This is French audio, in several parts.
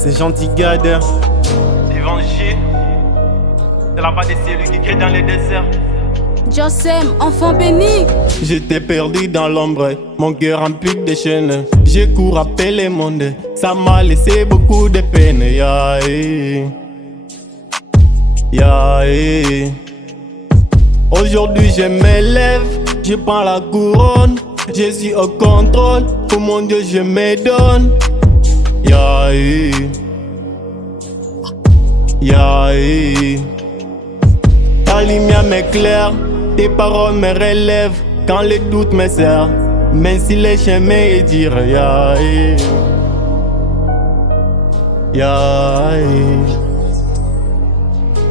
C'est gentil, Gader. Évangile, c'est la voix de celui qui guette dans les déserts. Jossem, enfant béni. J'étais perdu dans l'ombre, mon cœur rempli de chaînes. Je cours après le monde, ça m'a laissé beaucoup de peine. Aujourd'hui je m'élève, je prends la couronne. Je suis au contrôle, pour mon Dieu je me donne. Ta lumière m'éclaire, tes paroles me relèvent. Quand le doute me serre, même si le chemin est dur.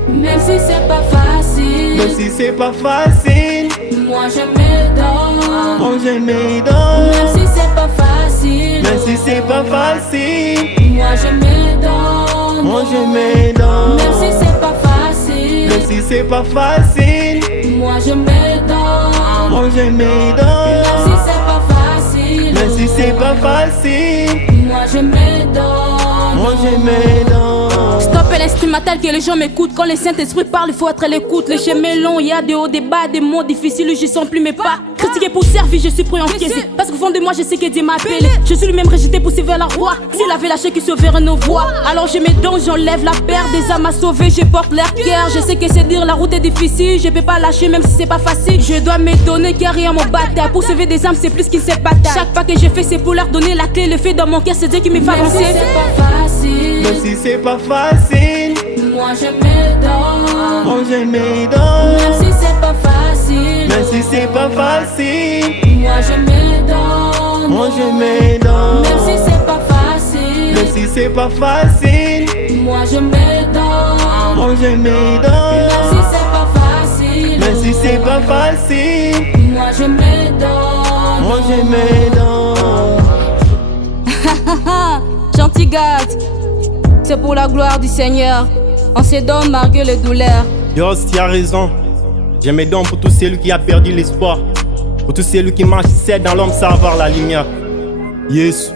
Même si c'est pas facile, Même si c'est pas facile, moi je me donne. moi je me donne. Même si c'est pas facile, Même si c'est pas facile, moi je me donne. moi je me donne. Même si c'est pas facile, Même si c'est pas facile, moi je me donne. moi je me Même donne. si c'est pas facile, Même si c'est pas facile, moi je me donne. moi je me donne. Stoppez l'instrumental que les gens m'écoutent. Quand le Saint-Esprit parle, il faut être à l'écoute. Le chemin est long, il y a des hauts, des bas, des mots difficiles, je sens plus mes pas. Critiqué pour servir, je suis prêt à encaisser. Parce qu'au fond de moi, je sais que Dieu m'a appelé. Je suis lui-même rejeté, poussé vers la roi. S'il avait lâché, qui sauverait nos voix. Alors je me donne, j'enlève la paire des âmes à sauver, je porte l'air guerre. Je sais que c'est dire, la route est difficile, je peux pas lâcher, même si c'est pas facile. Je dois me donner, car rien mon bataille. Pour sauver des âmes, c'est plus qu'une seule bataille. Chaque pas que je fais, c'est pour leur donner la clé. Le fait dans mon cœur, c'est Dieu qui me fait avancer. Même si c'est pas facile, Moi je me donne. moi je me donne. Même si c'est pas facile, Même si c'est pas facile, moi je me donne. moi je me donne. Même si c'est pas facile, Même si c'est pas facile, moi je me donne. moi je me Même donne. si c'est pas facile, Même si c'est pas facile, moi je me donne. moi je me donne. Gentil gars, c'est pour la gloire du Seigneur. On se donne malgré les douleurs. Dios, tu as raison. Je me donne pour tous celui qui a perdu l'espoir. Pour tous celui qui marche seul dans l'ombre sans avoir la lumière. Yes.